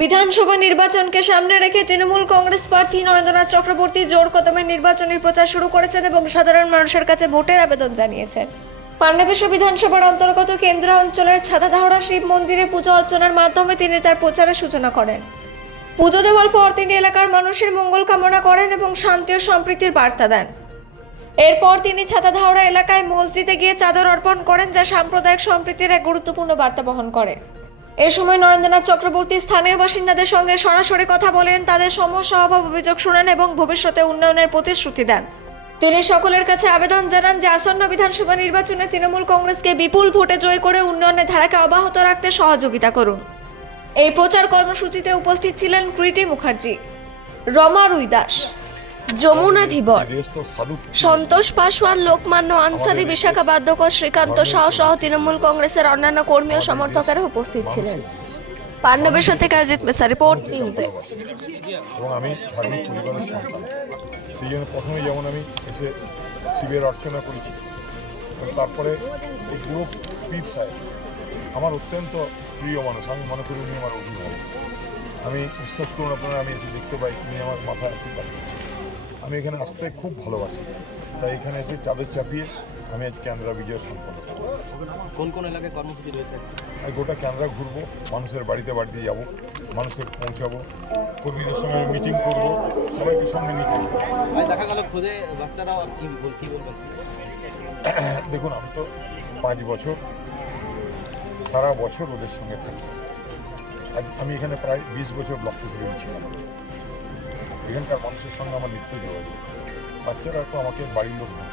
বিধানসভা নির্বাচনকে সামনে রেখে তৃণমূল কংগ্রেস প্রার্থী নরেন্দ্রনাথ চক্রবর্তী জোর কদমে নির্বাচনী প্রচার শুরু করেছেন এবং সাধারণ মানুষের কাছে ভোটের আবেদন জানিয়েছেন। পান্ডবেশ্বর বিধানসভার অন্তর্গত কেন্দ্র অঞ্চলের ছাতাধাওড়া শিব মন্দিরে পুজো অর্চনার মাধ্যমে তিনি তার প্রচারের সূচনা করেন। পুজো দেওয়ার পর তিনি এলাকার মানুষের মঙ্গল কামনা করেন এবং শান্তি ও সম্প্রীতির বার্তা দেন। এরপর তিনি ছাতাধাওড়া এলাকায় মসজিদে গিয়ে চাদর অর্পণ করেন, যা সাম্প্রদায়িক সম্প্রীতির এক গুরুত্বপূর্ণ বার্তা বহন করে। এ সময় নরেন্দ্রনাথ চক্রবর্তী স্থানীয় বাসিন্দাদের সঙ্গে সরাসরি কথা বলেন, তাদের সমস্যা অভাব অভিযোগ শোনেন এবং ভবিষ্যতে উন্নয়নের প্রতিশ্রুতি দেন। তিনি সকলের কাছে আবেদন জানান যে আসন্ন বিধানসভা নির্বাচনে তৃণমূল কংগ্রেসকে বিপুল ভোটে জয় করে উন্নয়নের ধারাকে অব্যাহত রাখতে সহযোগিতা করুন। এই প্রচার কর্মসূচিতে উপস্থিত ছিলেন প্রীতি মুখার্জি, রমা রুই দাস, যমুনা ধীবর, সন্তোষ পাসওয়ান, লোকমান্য আনসারি, বিশাখা বাদ্যকর, শ্রীকান্ত সাহ সহ তৃণমূল কংগ্রেসের অন্যান্য কর্মী ও সমর্থকেরা উপস্থিত ছিলেন। পান্ডবেশ্বর থেকে অজিত মেসা, রিপোর্ট নিউজে। এবং আমি ধার্মিক পরিবারের সন্তান, সেই জন্য প্রথমে যেমন আমি এসে শিবের অর্চনা করেছি, এবং তারপরে এই পুরো পীর সাহেব আমার অত্যন্ত প্রিয় মানুষ। আমি মনে করি উনি আমার অভিভাবক। আমি বিশ্বাস করুন আপনারা, আমি এসে দেখতে পাই উনি আমার মাথায় আশীর্বাদ করছেন। আমি এখানে আসতে খুব ভালোবাসি, তাই এখানে এসে চাদর চাপিয়ে আমি আজ ক্যান্দ্রা বিজয় সম্পন্ন করব। কোন কোন এলাকায় কর্মসূচি রয়েছে? আমি গোটা ক্যান্দ্রা ঘুরবো, মানুষের বাড়িতে বাড়িতে যাব, মানুষের পৌঁছাবো, কর্মীদের সঙ্গে মিটিং করব, সবাইকে সঙ্গে নিয়ে চলবো। দেখা গেল খুদে বাচ্চারাও কি বলবেন? দেখুন, আমি তো 5 বছর সারা বছর ওদের সঙ্গে থাকি। আজ আমি এখানে প্রায় 20 বছর ব্লক প্রেসিডেন্ট ছিলাম। এখানকার মানুষের সঙ্গে আমার নিত্য যোগাযোগ। বাচ্চারা তো আমাকে বাড়ির লোক নয়,